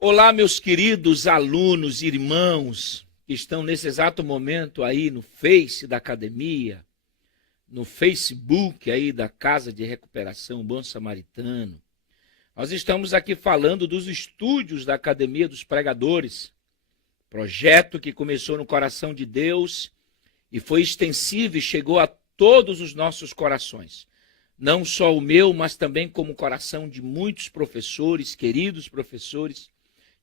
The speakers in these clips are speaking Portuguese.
Olá, meus queridos alunos, irmãos, que estão nesse exato momento aí no Face da academia, no Facebook aí da Casa de Recuperação Bom Samaritano. Nós estamos aqui falando dos estúdios da Academia dos Pregadores, projeto que começou no coração de Deus e foi extensivo e chegou a todos os nossos corações. Não só o meu, mas também como o coração de muitos professores, queridos professores,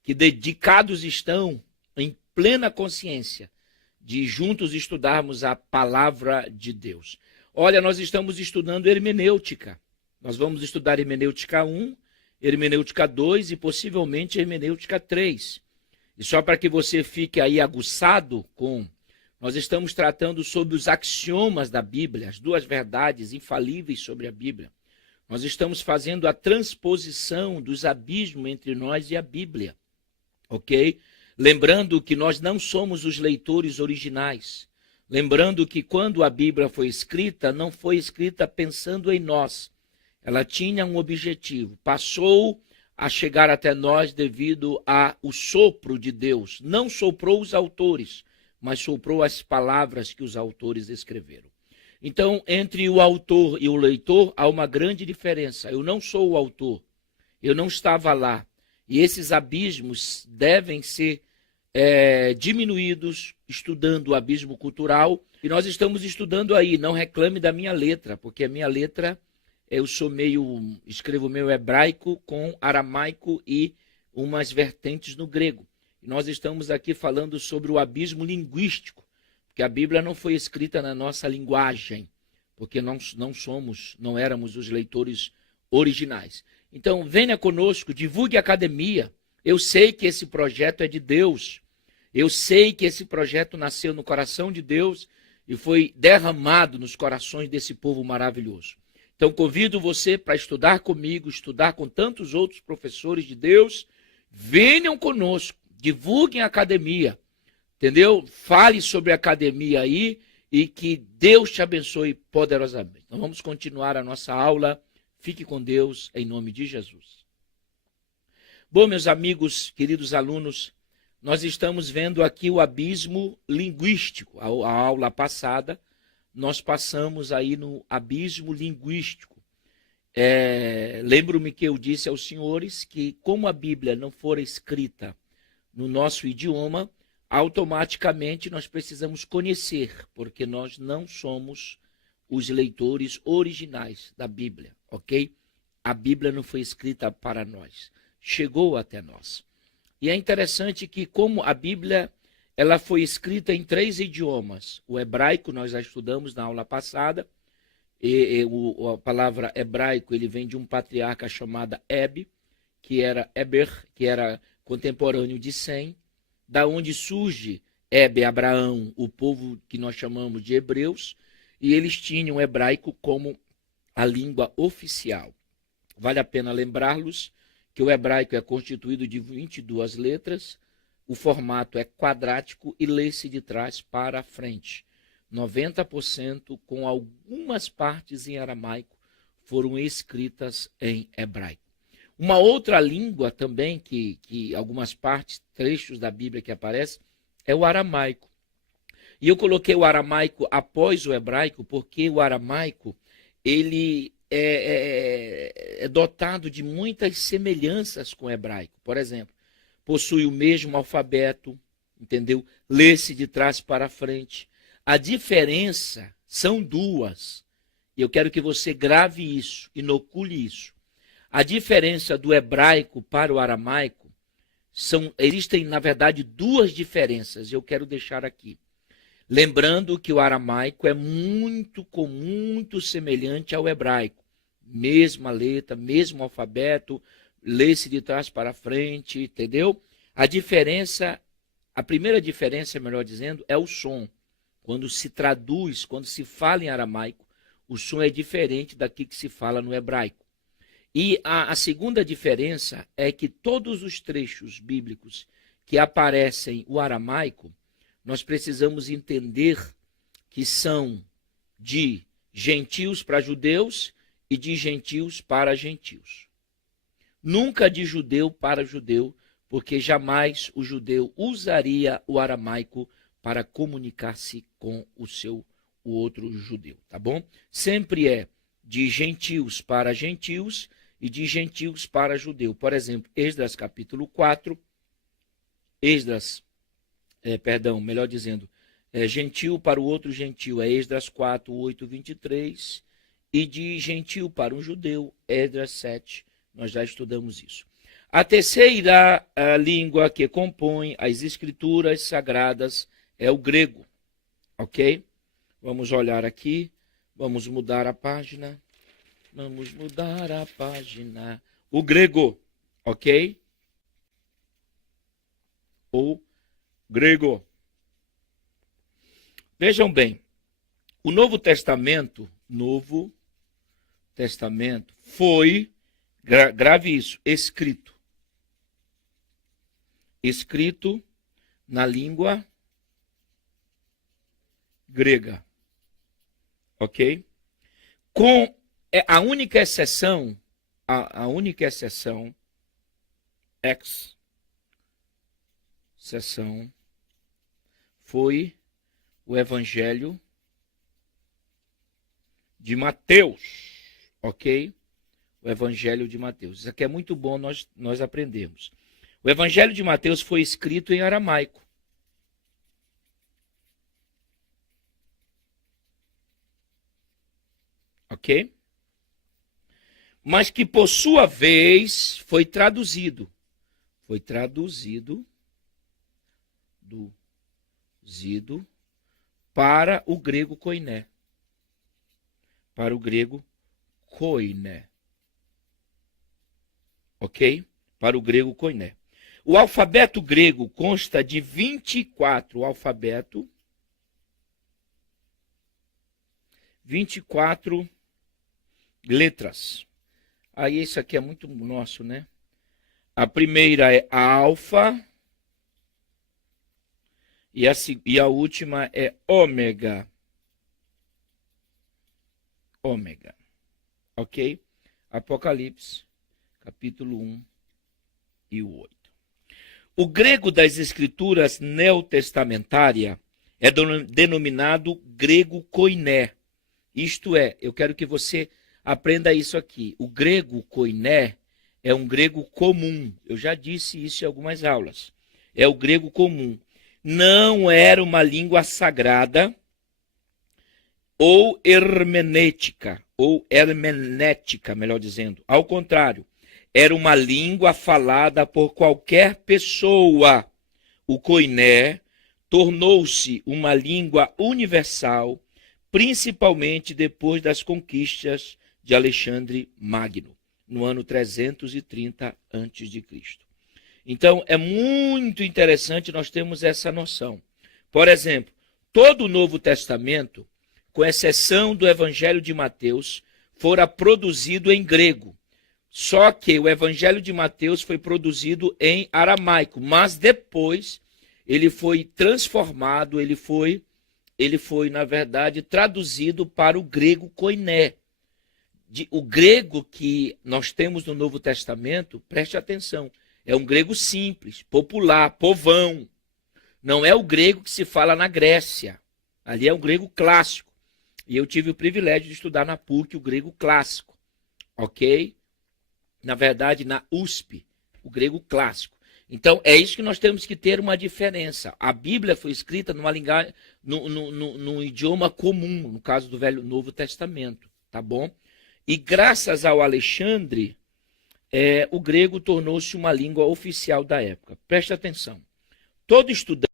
que dedicados estão em plena consciência de juntos estudarmos a palavra de Deus. Olha, nós estamos estudando hermenêutica. Nós vamos estudar hermenêutica 1, hermenêutica 2 e possivelmente hermenêutica 3. E só para que você fique aí aguçado com... Nós estamos tratando sobre os axiomas da Bíblia, as duas verdades infalíveis sobre a Bíblia. Nós estamos fazendo a transposição dos abismos entre nós e a Bíblia. Ok? Lembrando que nós não somos os leitores originais. Lembrando que quando a Bíblia foi escrita, não foi escrita pensando em nós. Ela tinha um objetivo. Passou a chegar até nós devido ao sopro de Deus. Não soprou os autores, mas soprou as palavras que os autores escreveram. Então, entre o autor e o leitor, há uma grande diferença. Eu não sou o autor. Eu não estava lá. E esses abismos devem ser diminuídos estudando o abismo cultural. E nós estamos estudando aí, não reclame da minha letra, porque a minha letra, escrevo meio hebraico com aramaico e umas vertentes no grego. E nós estamos aqui falando sobre o abismo linguístico, porque a Bíblia não foi escrita na nossa linguagem, porque não éramos os leitores originais. Então, venha conosco, divulgue a academia. Eu sei que esse projeto é de Deus. Eu sei que esse projeto nasceu no coração de Deus e foi derramado nos corações desse povo maravilhoso. Então, convido você para estudar comigo, estudar com tantos outros professores de Deus. Venham conosco, divulguem a academia, entendeu? Fale sobre a academia aí e que Deus te abençoe poderosamente. Então, vamos continuar a nossa aula. Fique com Deus, em nome de Jesus. Bom, meus amigos, queridos alunos, nós estamos vendo aqui o abismo linguístico. A aula passada, nós passamos aí no abismo linguístico. Lembro-me que eu disse aos senhores que, como a Bíblia não for escrita no nosso idioma, automaticamente nós precisamos conhecer, porque nós não somos os leitores originais da Bíblia, ok? A Bíblia não foi escrita para nós, chegou até nós. E é interessante que, como a Bíblia ela foi escrita em 3 idiomas, o hebraico nós já estudamos na aula passada, a palavra hebraico ele vem de um patriarca chamado Heb, que era Eber, que era contemporâneo de Sem, da onde surge Heb, Abraão, o povo que nós chamamos de hebreus, e eles tinham o hebraico como a língua oficial. Vale a pena lembrá-los que o hebraico é constituído de 22 letras, o formato é quadrático e lê-se de trás para frente. 90% com algumas partes em aramaico foram escritas em hebraico. Uma outra língua também, que algumas partes, trechos da Bíblia que aparecem, é o aramaico. E eu coloquei o aramaico após o hebraico, porque o aramaico ele é dotado de muitas semelhanças com o hebraico. Por exemplo, possui o mesmo alfabeto, entendeu? Lê-se de trás para frente. A diferença são duas. E eu quero que você grave isso, inocule isso. A diferença do hebraico para o aramaico existem, na verdade, 2 diferenças. Eu quero deixar aqui. Lembrando que o aramaico é muito semelhante ao hebraico. Mesma letra, mesmo alfabeto, lê-se de trás para frente, entendeu? A primeira diferença, melhor dizendo, é o som. Quando se traduz, quando se fala em aramaico, o som é diferente daqui que se fala no hebraico. E a segunda diferença é que todos os trechos bíblicos que aparecem o aramaico, nós precisamos entender que são de gentios para judeus e de gentios para gentios. Nunca de judeu para judeu, porque jamais o judeu usaria o aramaico para comunicar-se com o outro judeu, tá bom? Sempre é de gentios para gentios e de gentios para judeu. Por exemplo, Esdras capítulo 4, melhor dizendo, gentil para o outro gentil é Esdras 4, 8, 23, e de gentil para um judeu, Esdras 7, nós já estudamos isso. A terceira língua que compõe as escrituras sagradas é o grego, ok? Vamos olhar aqui, vamos mudar a página, o grego, ok? O grego. Vejam bem, o Novo Testamento foi, grave isso, escrito na língua grega, ok? Com a única exceção, foi o Evangelho de Mateus, ok? O Evangelho de Mateus. Isso aqui é muito bom nós aprendermos. O Evangelho de Mateus foi escrito em aramaico. Ok? Mas que, por sua vez, foi traduzido. Foi traduzido para o grego koiné. Para o grego koiné. Ok? Para o grego koiné. O alfabeto grego consta de 24 letras. Aí isso aqui é muito nosso, né? A primeira é a alfa e a última é ômega. Ômega. Ok? Apocalipse, capítulo 1 e o 8. O grego das escrituras neotestamentárias é denominado grego koiné. Isto é, eu quero que você aprenda isso aqui. O grego koiné é um grego comum. Eu já disse isso em algumas aulas. É o grego comum. Não era uma língua sagrada ou hermenéutica, melhor dizendo. Ao contrário, era uma língua falada por qualquer pessoa. O koiné tornou-se uma língua universal, principalmente depois das conquistas de Alexandre Magno, no ano 330 a.C. Então, é muito interessante nós termos essa noção. Por exemplo, todo o Novo Testamento, com exceção do Evangelho de Mateus, fora produzido em grego. Só que o Evangelho de Mateus foi produzido em aramaico, mas depois ele foi transformado, ele foi, na verdade, traduzido para o grego koiné. O grego que nós temos no Novo Testamento, preste atenção, é um grego simples, popular, povão. Não é o grego que se fala na Grécia. Ali é um grego clássico. E eu tive o privilégio de estudar na PUC o grego clássico. Ok? Na verdade, na USP, o grego clássico. Então, é isso que nós temos que ter uma diferença. A Bíblia foi escrita numa linguagem, num idioma comum, no caso do Novo Testamento, tá bom? E graças ao Alexandre, o grego tornou-se uma língua oficial da época. Preste atenção. Todo estudante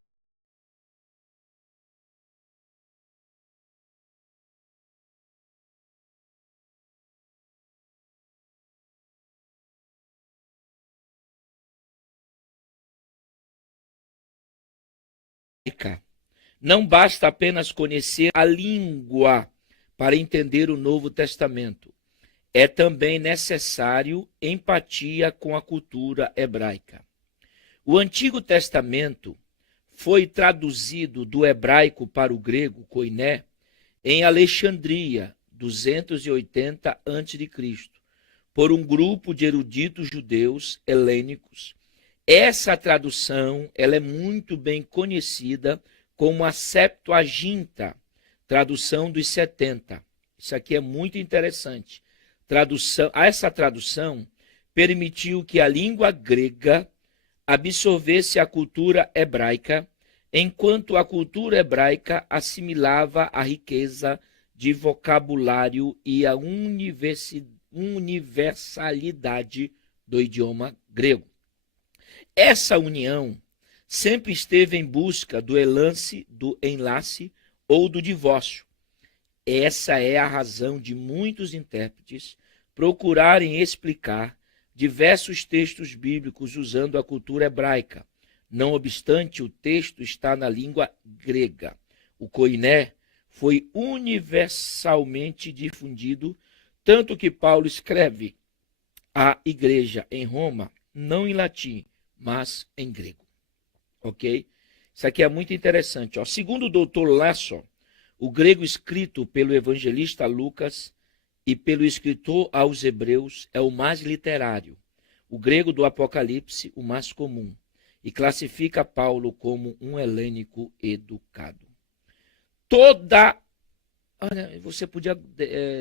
não basta apenas conhecer a língua para entender o Novo Testamento. É também necessário empatia com a cultura hebraica. O Antigo Testamento foi traduzido do hebraico para o grego, koiné, em Alexandria, 280 a.C., por um grupo de eruditos judeus helênicos Essa tradução ela é muito bem conhecida como a Septuaginta, tradução dos 70. Isso aqui é muito interessante. Essa tradução permitiu que a língua grega absorvesse a cultura hebraica, enquanto a cultura hebraica assimilava a riqueza de vocabulário e a universalidade do idioma grego. Essa união sempre esteve em busca do enlace ou do divórcio. Essa é a razão de muitos intérpretes procurarem explicar diversos textos bíblicos usando a cultura hebraica. Não obstante, o texto está na língua grega. O koiné foi universalmente difundido, tanto que Paulo escreve à igreja em Roma, não em latim, mas em grego. Ok? Isso aqui é muito interessante. Ó. Segundo o Dr. Lasson, o grego escrito pelo evangelista Lucas e pelo escritor aos Hebreus é o mais literário. O grego do Apocalipse, o mais comum. E classifica Paulo como um helênico educado. Olha, você podia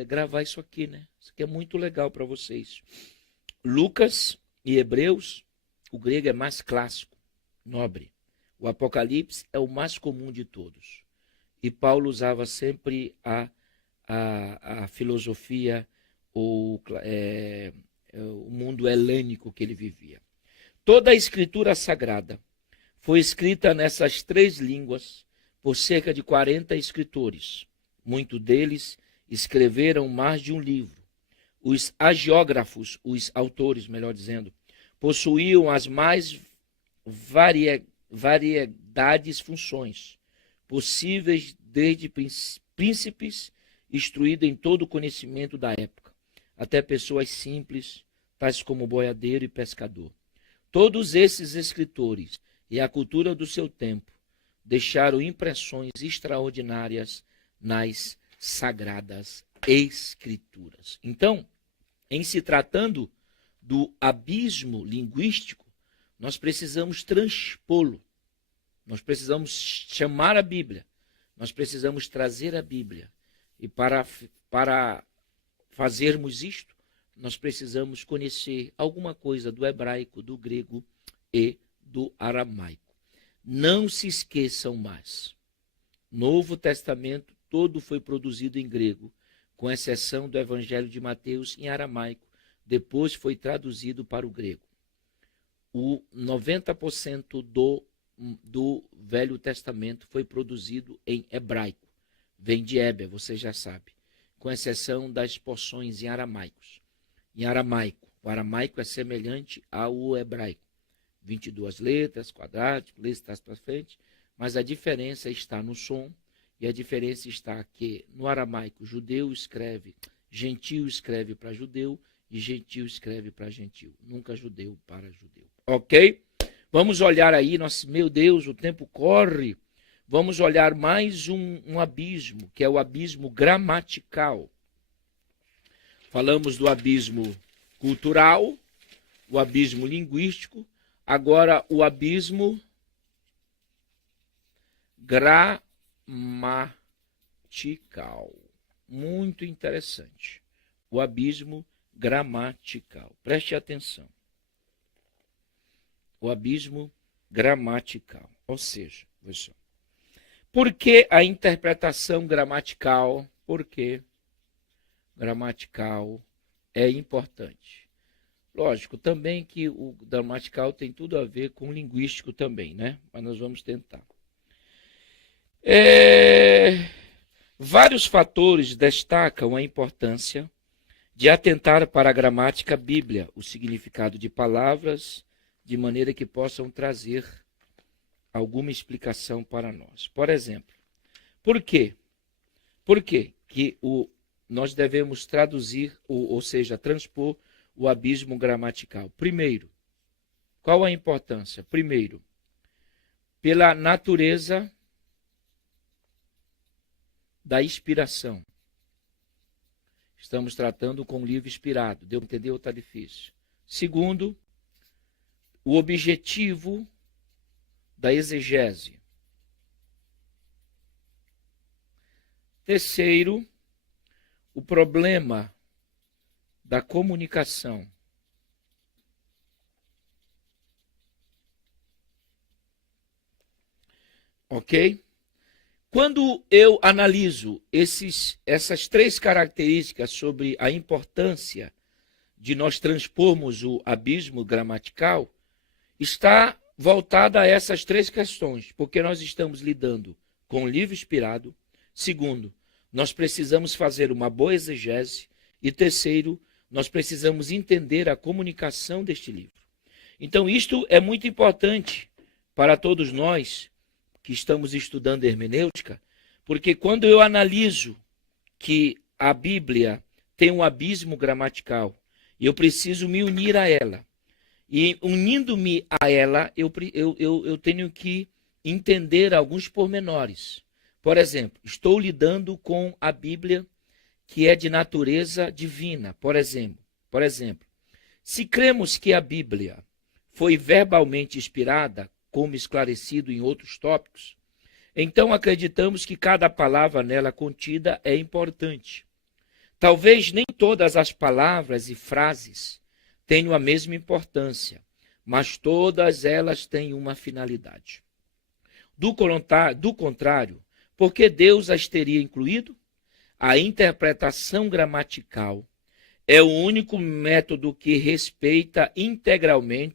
gravar isso aqui, né? Isso aqui é muito legal para vocês. Lucas e Hebreus, o grego é mais clássico, nobre. O Apocalipse é o mais comum de todos. E Paulo usava sempre a filosofia, o mundo helênico que ele vivia. Toda a escritura sagrada foi escrita nessas três línguas por cerca de 40 escritores. Muitos deles escreveram mais de um livro. Os agiógrafos, os autores, melhor dizendo, possuíam as mais variedades funções possíveis, desde príncipes instruídos em todo o conhecimento da época, até pessoas simples, tais como boiadeiro e pescador. Todos esses escritores e a cultura do seu tempo deixaram impressões extraordinárias nas sagradas escrituras. Então, em se tratando do abismo linguístico, nós precisamos transpô-lo. Nós precisamos chamar a Bíblia. Nós precisamos trazer a Bíblia. E para fazermos isto, nós precisamos conhecer alguma coisa do hebraico, do grego e do aramaico. Não se esqueçam mais. Novo Testamento todo foi produzido em grego, com exceção do Evangelho de Mateus em aramaico. Depois foi traduzido para o grego. O 90% do Velho Testamento foi produzido em hebraico. Vem de Héber, você já sabe. Com exceção das porções em aramaico. O aramaico é semelhante ao hebraico. 22 letras, quadrático, letras para frente, mas a diferença está no som, e a diferença está que no aramaico judeu escreve, gentio escreve para judeu, e gentio escreve para gentio, nunca judeu para judeu. Ok? Vamos olhar aí, meu Deus, o tempo corre. Vamos olhar mais um abismo, que é o abismo gramatical. Falamos do abismo cultural, o abismo linguístico, agora o abismo gramatical. Muito interessante. O abismo gramatical. Preste atenção. O abismo gramatical. Ou seja, veja só. Por que a interpretação gramatical? Por que gramatical é importante? Lógico, também que o gramatical tem tudo a ver com o linguístico também, né? Mas nós vamos tentar. Vários fatores destacam a importância de atentar para a gramática bíblia, o significado de palavras, de maneira que possam trazer alguma explicação para nós. Por exemplo, por quê? Por quê que nós devemos traduzir, ou seja, transpor o abismo gramatical? Primeiro, qual a importância? Primeiro, pela natureza da inspiração. Estamos tratando com um livro inspirado. Deu para entender ou está difícil? Segundo, o objetivo da exegese. Terceiro, o problema da comunicação. Ok? Quando eu analiso essas três características sobre a importância de nós transpormos o abismo gramatical, está voltada a essas três questões, porque nós estamos lidando com o livro inspirado. Segundo, nós precisamos fazer uma boa exegese. E terceiro, nós precisamos entender a comunicação deste livro. Então, isto é muito importante para todos nós que estamos estudando hermenêutica, porque quando eu analiso que a Bíblia tem um abismo gramatical, eu preciso me unir a ela. E unindo-me a ela, eu tenho que entender alguns pormenores. Por exemplo, estou lidando com a Bíblia que é de natureza divina. Por exemplo, se cremos que a Bíblia foi verbalmente inspirada, como esclarecido em outros tópicos, então acreditamos que cada palavra nela contida é importante. Talvez nem todas as palavras e frases tenham a mesma importância, mas todas elas têm uma finalidade. Do contrário, por que Deus as teria incluído? A interpretação gramatical é o único método que respeita integralmente